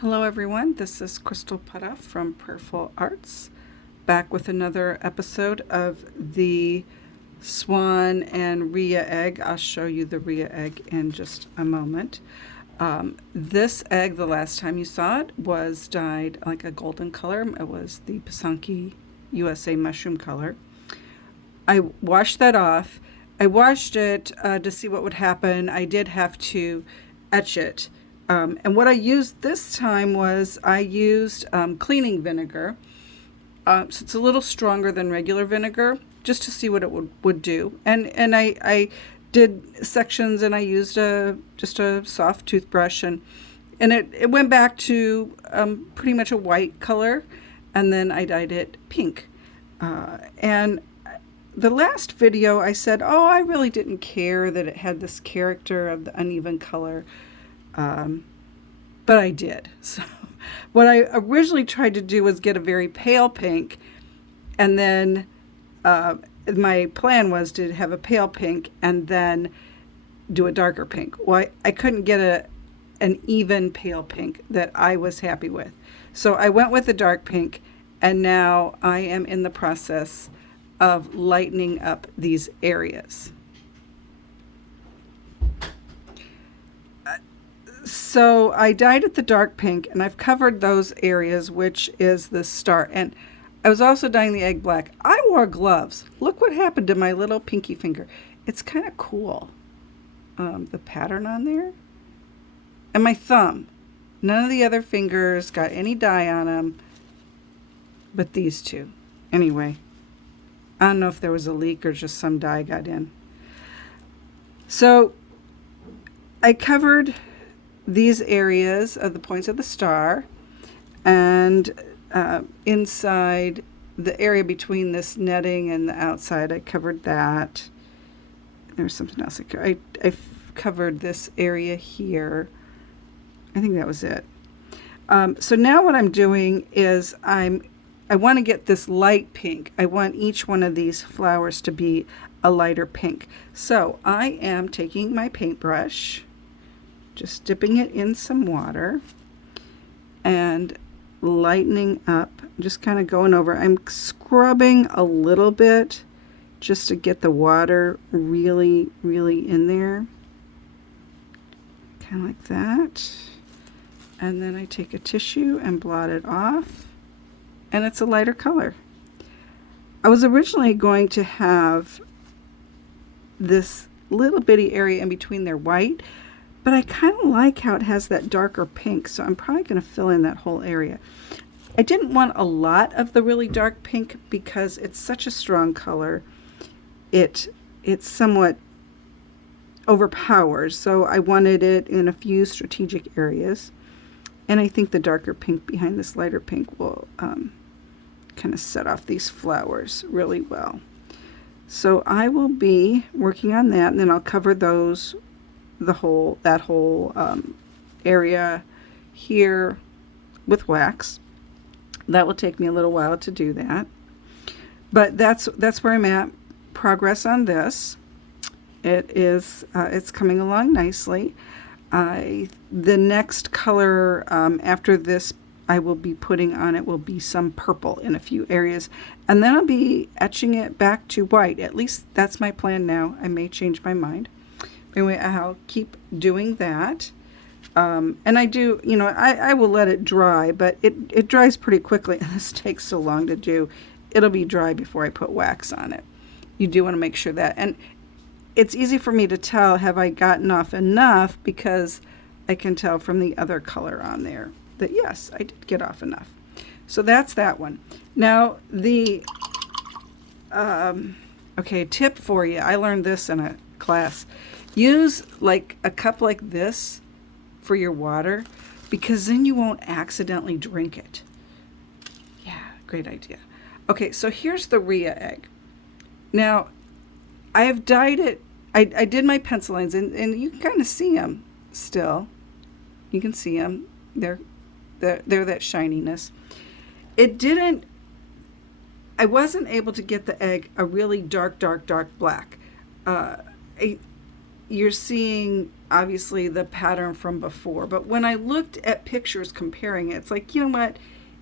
Hello everyone, this is Crystal Putta from Prayerful Arts, back with another episode of the Swan and Rhea egg. I'll show you the Rhea egg in just a moment. This egg, the last time you saw it, was dyed like a golden color. It was the Pysanky USA mushroom color. I washed that off. I washed it to see what would happen. I did have to etch it. And what I used this time was I used cleaning vinegar. So it's a little stronger than regular vinegar, just to see what it would do. And I did sections, and I used just a soft toothbrush, and it went back to pretty much a white color, and then I dyed it pink. And the last video I said, oh, I really didn't care that it had this character of the uneven color. But I did. So what I originally tried to do was get a very pale pink, and then my plan was to have a pale pink and then do a darker pink. Well, I couldn't get an even pale pink that I was happy with. So I went with the dark pink, and now I am in the process of lightening up these areas. So I dyed it the dark pink, and I've covered those areas, which is the start. And I was also dyeing the egg black. I wore gloves. Look what happened to my little pinky finger. It's kind of cool. The pattern on there. And my thumb. None of the other fingers got any dye on them, but these two. Anyway, I don't know if there was a leak or just some dye got in. So I covered these areas of the points of the star, and inside the area between this netting and the outside, I covered that. There's something else. I covered this area here. I think that was it. So now what I'm doing is I want to get this light pink. I want each one of these flowers to be a lighter pink. So I am taking my paintbrush, just dipping it in some water and lightening up, just kind of going over. I'm scrubbing a little bit just to get the water really, really in there. Kind of like that. And then I take a tissue and blot it off, and it's a lighter color. I was originally going to have this little bitty area in between there white, but I kind of like how it has that darker pink, so I'm probably going to fill in that whole area. I didn't want a lot of the really dark pink because it's such a strong color. It's somewhat overpowers, so I wanted it in a few strategic areas. And I think the darker pink behind this lighter pink will kind of set off these flowers really well. So I will be working on that, and then I'll cover those, that whole area here with wax. That will take me a little while to do that, but that's where I'm at. Progress on this. It's coming along nicely. The next color after this I will be putting on it will be some purple in a few areas, and then I'll be etching it back to white. At least that's my plan now. I may change my mind. Anyway, I'll keep doing that. And I do, I will let it dry, but it dries pretty quickly, and this takes so long to do. It'll be dry before I put wax on it. You do want to make sure that. And it's easy for me to tell, have I gotten off enough, because I can tell from the other color on there that yes, I did get off enough. So that's that one. Now the, okay, tip for you. I learned this in a class. Use like a cup like this for your water, because then you won't accidentally drink it. Yeah, great idea. Okay, so here's the Rhea egg. Now, I have dyed it. I did my pencil lines, and you can kind of see them still. You can see them. They're that shininess. I wasn't able to get the egg a really dark black. You're seeing obviously the pattern from before. But when I looked at pictures comparing it, it's like, you know what?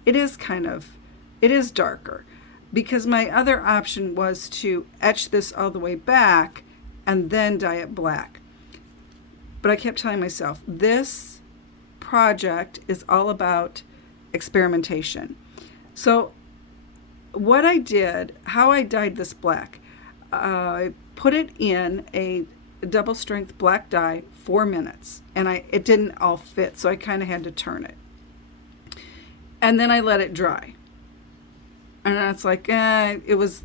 It is darker, because my other option was to etch this all the way back and then dye it black. But I kept telling myself, this project is all about experimentation. So what I did, how I dyed this black, I put it in a double strength black dye 4 minutes, and it didn't all fit, so I kind of had to turn it. And then I let it dry. And it's like, it was,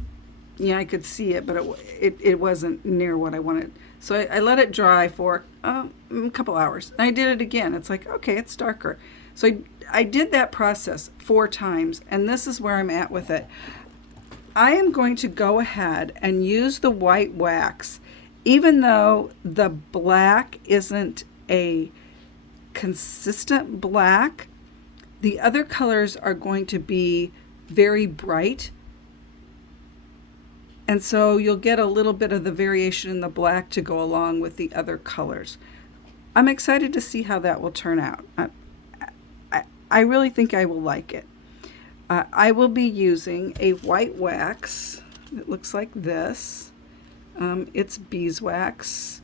I could see it, but it wasn't near what I wanted. So I let it dry for a couple hours. And I did it again. It's like, okay, it's darker. So I did that process 4 times, and this is where I'm at with it. I am going to go ahead and use the white wax, even though the black isn't a consistent black. The other colors are going to be very bright, and so you'll get a little bit of the variation in the black to go along with the other colors. I'm excited to see how that will turn out. I really think I will like it. I will be using a white wax. It looks like this. It's beeswax.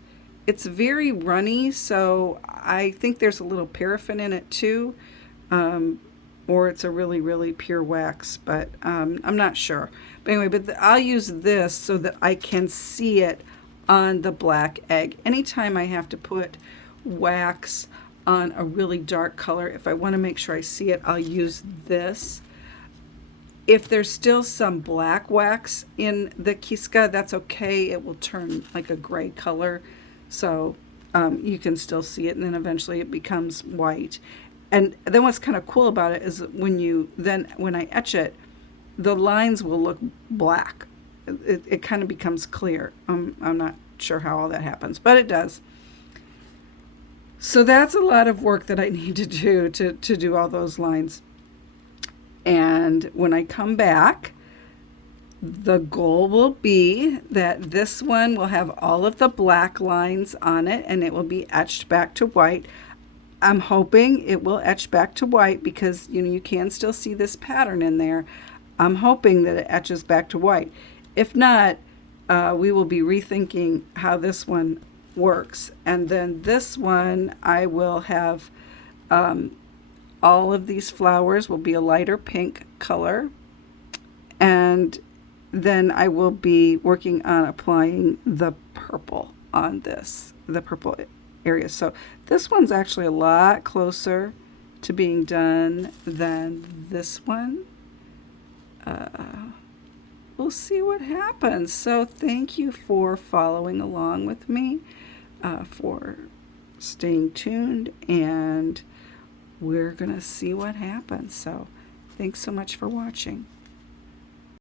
It's very runny, so I think there's a little paraffin in it too. Or it's a really, really pure wax, but I'm not sure. But anyway, I'll use this so that I can see it on the black egg. Anytime I have to put wax on a really dark color, if I want to make sure I see it, I'll use this. If there's still some black wax in the Kiska, that's okay. It will turn like a gray color, so you can still see it, and then eventually it becomes white. And then what's kind of cool about it is when I etch it, the lines will look black. It kind of becomes clear. I'm not sure how all that happens, but it does. So that's a lot of work that I need to do to do all those lines. And when I come back, the goal will be that this one will have all of the black lines on it, and it will be etched back to white. I'm hoping it will etch back to white, because you can still see this pattern in there. I'm hoping that it etches back to white. If not, we will be rethinking how this one works. And then this one, I will have all of these flowers will be a lighter pink color, and then I will be working on applying the purple on this, the purple area. So this one's actually a lot closer to being done than this one. We'll see what happens. So thank you for following along with me, for staying tuned, and we're gonna see what happens. So thanks so much for watching.